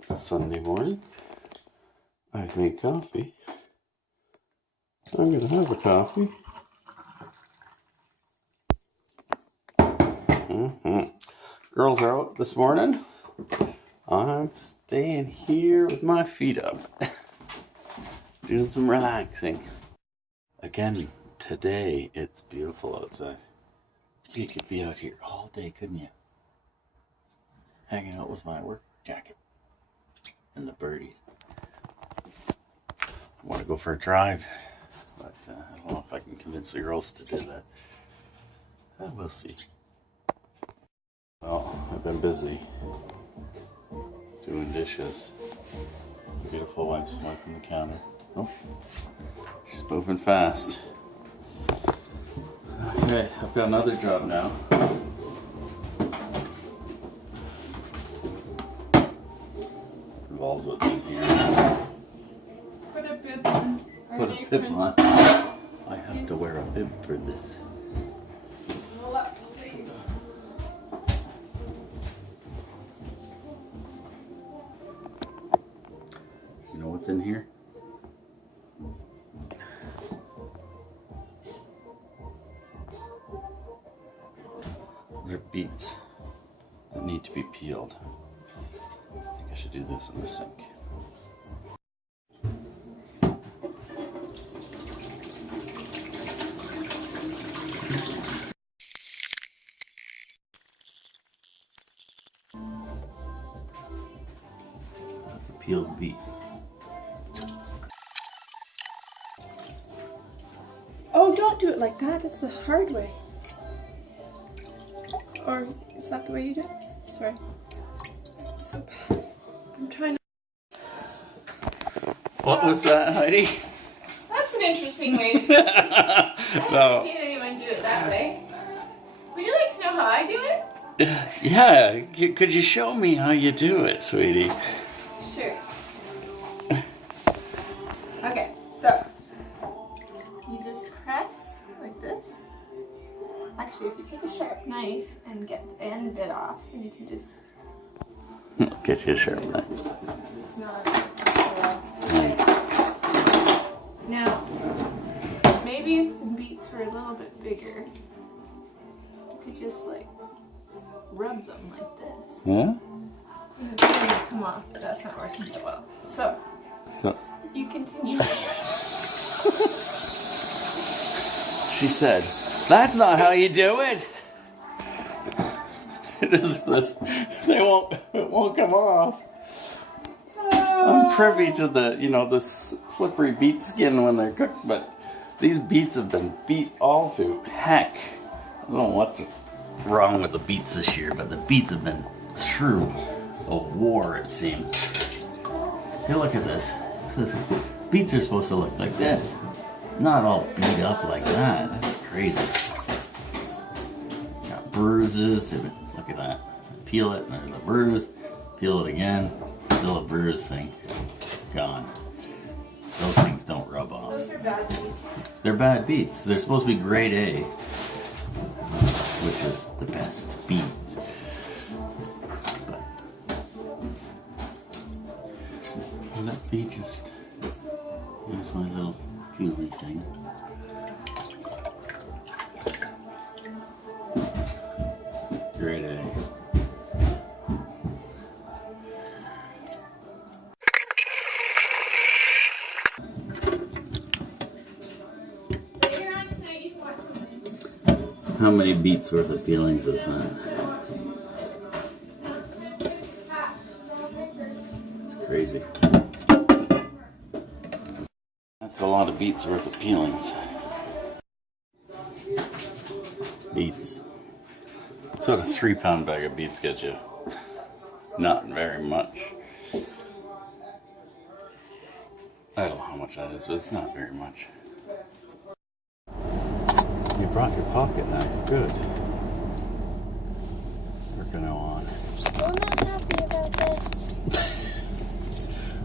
It's Sunday morning. I've made coffee. I'm gonna have a coffee. Girls are out this morning. I'm staying here with my feet up, doing some relaxing. Again, today it's beautiful outside. You could be out here all day, couldn't you? Hanging out with my work jacket and the birdies. I want to go for a drive, but I don't know if I can convince the girls to do that. We'll see. Well, I've been busy doing dishes. Beautiful wife's wiping the counter. Oh, she's moving fast. Okay, I've got another job now. Involves what's in here. Put a bib on. Put a bib on. I have to wear a bib for this. Roll up your sleeve. You know what's in here? Those are beets that need to be peeled. I think I should do this in the sink. That's a peeled beet. Oh, don't do it like that. That's the hard way. Or is that the way you do it? Sorry. So bad. I'm trying to. What was that, Heidi? That's an interesting way to do it. I've never seen anyone do it that way. Would you like to know how I do it? Yeah, could you show me how you do it, sweetie? Sure. Okay, so you just press like this. Actually, if you take a sharp knife and get the end bit off, and you can just. Get you a sharp knife. It's not. Okay. Now, maybe if the beets were a little bit bigger, you could just like rub them like this. Yeah? It's gonna come off, but that's not working so well. So you continue. She said, "That's not how you do it." It is this. It won't come off. I'm privy to the slippery beet skin when they're cooked, but these beets have been beat all to heck. I don't know what's wrong with the beets this year, but the beets have been through a war, it seems. Hey, look at this. Beets are supposed to look like this, not all beat up like that. That's crazy. Got bruises. Look at that. Peel it, and there's a bruise. Peel it again. Still a bruise thing. Gone. Those things don't rub off. Those are bad beets. They're bad beets. They're supposed to be grade A, which is the best beet. But let me just use my little feely thing. Grade A. How many beets worth of peelings is that? It's crazy. That's a lot of beets worth of peelings. Beets. That's what a 3-pound bag of beets gets you. Not very much. I don't know how much that is, but it's not very much. You brought your pocket knife. Good. We're gonna on. Still not happy about this.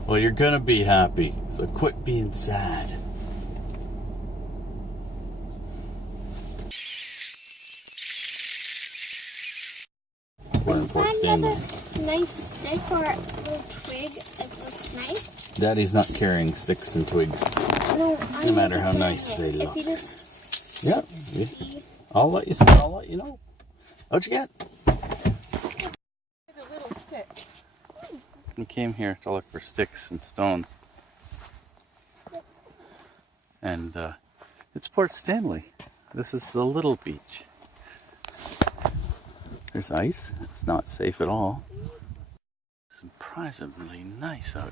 Well, you're gonna be happy, so quit being sad. We're in Port Find Stanley. another nice stick or a little twig, like a knife. Daddy's not carrying sticks and twigs. No, No matter how nice they If look. you just Yeah, see. I'll let you know. What'd you get? A little stick. We came here to look for sticks and stones. And it's Port Stanley. This is the little beach. There's ice. It's not safe at all. Surprisingly nice out.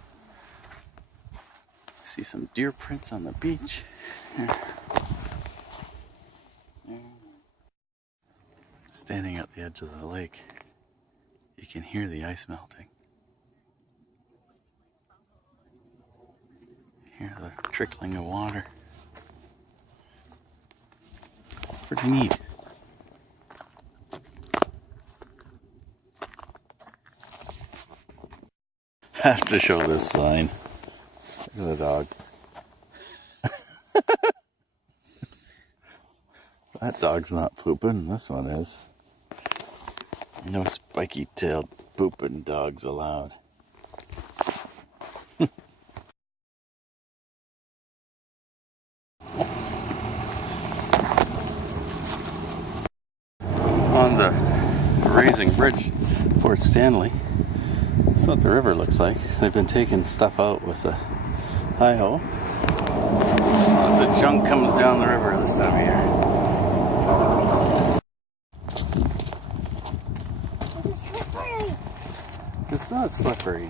See some deer prints on the beach. Here. Standing at the edge of the lake, you can hear the ice melting. Hear the trickling of water. Pretty neat. Have to show this sign. Look at the dog. That dog's not pooping, this one is. No spiky-tailed pooping dogs allowed. On the Raising Bridge, Port Stanley. That's what the river looks like. They've been taking stuff out with a hi-ho. Lots of junk comes down the river this time of year. It's not slippery.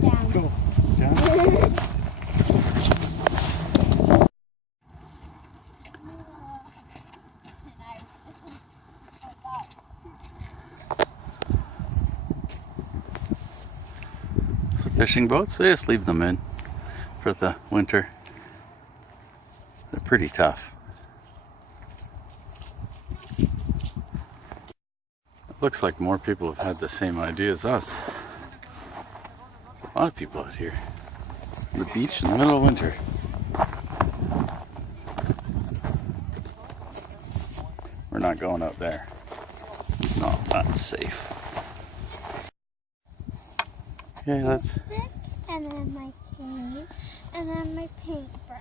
Down. Go, John. So fishing boats, they just leave them in for the winter. They're pretty tough. Looks like more people have had the same idea as us. There's a lot of people out here on the beach in the middle of winter. We're not going out there. It's not that safe. Okay, let's. And then my cane, and then my paintbrush.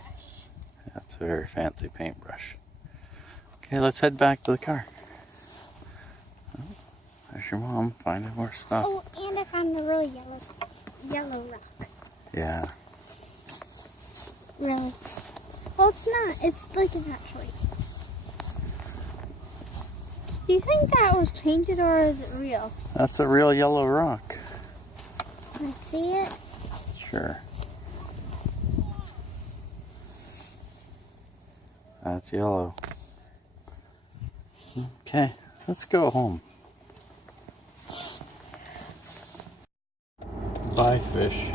That's a very fancy paintbrush. Okay, let's head back to the car. There's your mom finding more stuff. Oh, and I found a really yellow rock. Yeah. Really. Well, it's not. It's like a natural. Do you think that was painted or is it real? That's a real yellow rock. Can I see it? Sure. That's yellow. Okay, let's go home. Bye, fish.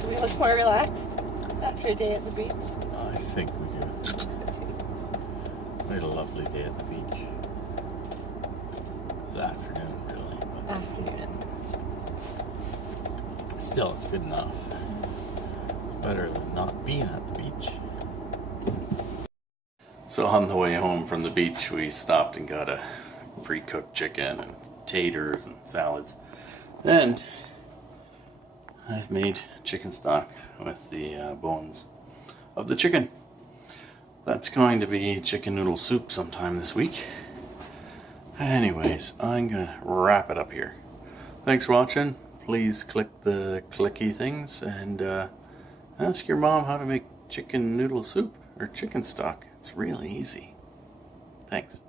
Do we look more relaxed after a day at the beach? I think we do. I think so too. We had a lovely day at the beach. It was afternoon, really. But Afternoon at the beach. still, it's good enough. Better than not being at the beach. So on the way home from the beach, we stopped and got a pre-cooked chicken and taters and salads. And I've made chicken stock with the bones of the chicken. That's going to be chicken noodle soup sometime this week. Anyways, I'm gonna wrap it up here. Thanks for watching. Please click the clicky things and ask your mom how to make chicken noodle soup or chicken stock. It's really easy. Thanks.